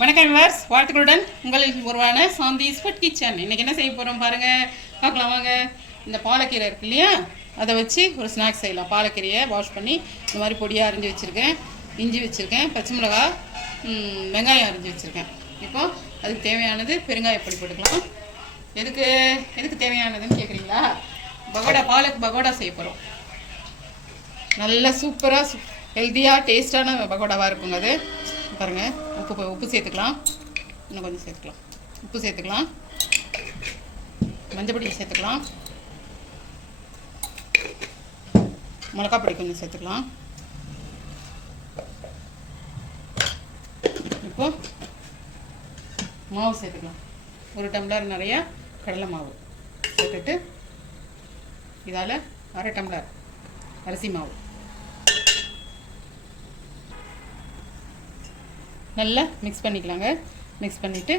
வணக்கம் விவர்ஸ் வாழ்த்துக்களுடன் உங்களுக்கு உருவான சாந்தி ஸ்வட் கிச்சன். இன்றைக்கி என்ன செய்ய போகிறோம் பாருங்கள் பார்க்கலாம் வாங்க. இந்த பாலக்கீரை இருக்கு இல்லையா? அதை வச்சு ஒரு ஸ்நாக்ஸ் செய்யலாம். பாலக்கீரையை வாஷ் பண்ணி இந்த மாதிரி பொடியாக அரிஞ்சு வச்சுருக்கேன். இஞ்சி வச்சுருக்கேன். பச்சை மிளகா வெங்காயம் அரிஞ்சு வச்சுருக்கேன். இப்போது அதுக்கு தேவையானது பெருங்காய பொடி போட்டுக்கலாம். எதுக்கு எதுக்கு தேவையானதுன்னு கேட்குறீங்களா பகோடா பாலக் பகோடா செய்ய போகிறோம் நல்ல சூப்பராக ஹெல்த்தியாக டேஸ்டான பகோடாவாக இருக்குங்க அது. பாருங்கள் உப்பு உப்பு சேர்த்துக்கலாம். இன்னும் கொஞ்சம் சேர்த்துக்கலாம். உப்பு சேர்த்துக்கலாம். மஞ்சள் பொடி சேர்த்துக்கலாம். மிளகா பொடி கொஞ்சம் சேர்த்துக்கலாம். இப்போ மாவு சேர்த்துக்கலாம். ஒரு டம்ளர் நிறைய கடலை மாவு சேர்த்துட்டு இதால் அரை டம்ளர் அரிசி மாவு. நல்லா மிக்ஸ் பண்ணிக்கலாங்க. மிக்ஸ் பண்ணிவிட்டு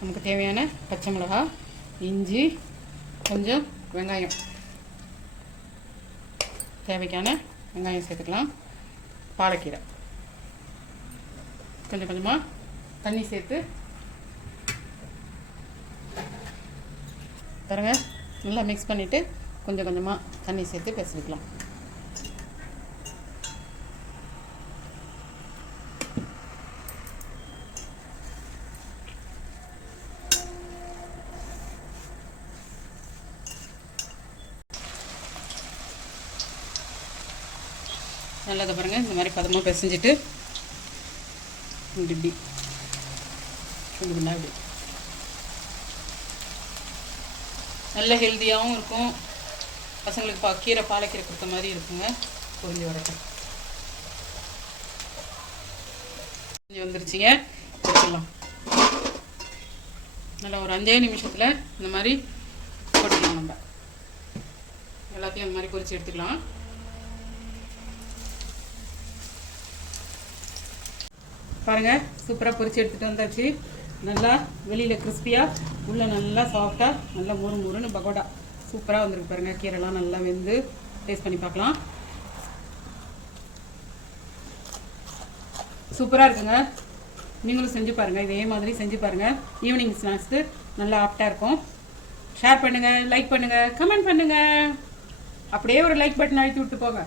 நமக்கு தேவையான பச்சை மிளகா இஞ்சி கொஞ்சம் வெங்காயம். தேவைக்கான வெங்காயம் சேர்த்துக்கலாம். பாலக்கீரை. கொஞ்சம் கொஞ்சமாக தண்ணி சேர்த்து பாருங்க. நல்லா மிக்ஸ் பண்ணிவிட்டு கொஞ்சம் கொஞ்சமாக தண்ணி சேர்த்து பேசிக்கலாம். நல்லதை பாருங்கள் இந்த மாதிரி பதமாக பிசைஞ்சிட்டு இப்படி இப்படி இப்படி. நல்ல ஹெல்த்தியாகவும் இருக்கும். பசங்களுக்கு பா கீரை பாலக்கீரை கொடுத்த மாதிரி இருக்குங்க பொரிஞ்சு வரட்டும் கொஞ்சம் வந்துருச்சுங்க வச்சிடலாம். நல்லா ஒரு அஞ்சே நிமிஷத்தில் இந்த மாதிரி போட்டுக்கலாம் நம்ம. எல்லாத்தையும் இந்த மாதிரி பொரிச்சு எடுத்துக்கலாம். பாருங்க சூப்பராக பொரிச்சு எடுத்துகிட்டு வந்தாச்சு. நல்லா வெளியில் கிறிஸ்பியாக உள்ளே நல்லா சாஃப்டாக நல்லா முறு முறுன்னு பகோடா சூப்பராக வந்துருக்கு பாருங்கள் கீரைலாம் நல்லா வெந்து டேஸ்ட் பண்ணி பார்க்கலாம். சூப்பராக இருக்குங்க. நீங்களும் செஞ்சு பாருங்கள் இதே மாதிரி செஞ்சு பாருங்கள் ஈவினிங் ஸ்நாக்ஸ்க்கு நல்லா ஆப்டாக இருக்கும். ஷேர் பண்ணுங்கள் லைக் பண்ணுங்கள் கமெண்ட் பண்ணுங்கள் அப்படியே ஒரு லைக் பட்டன் அழுத்தி விட்டு போங்க.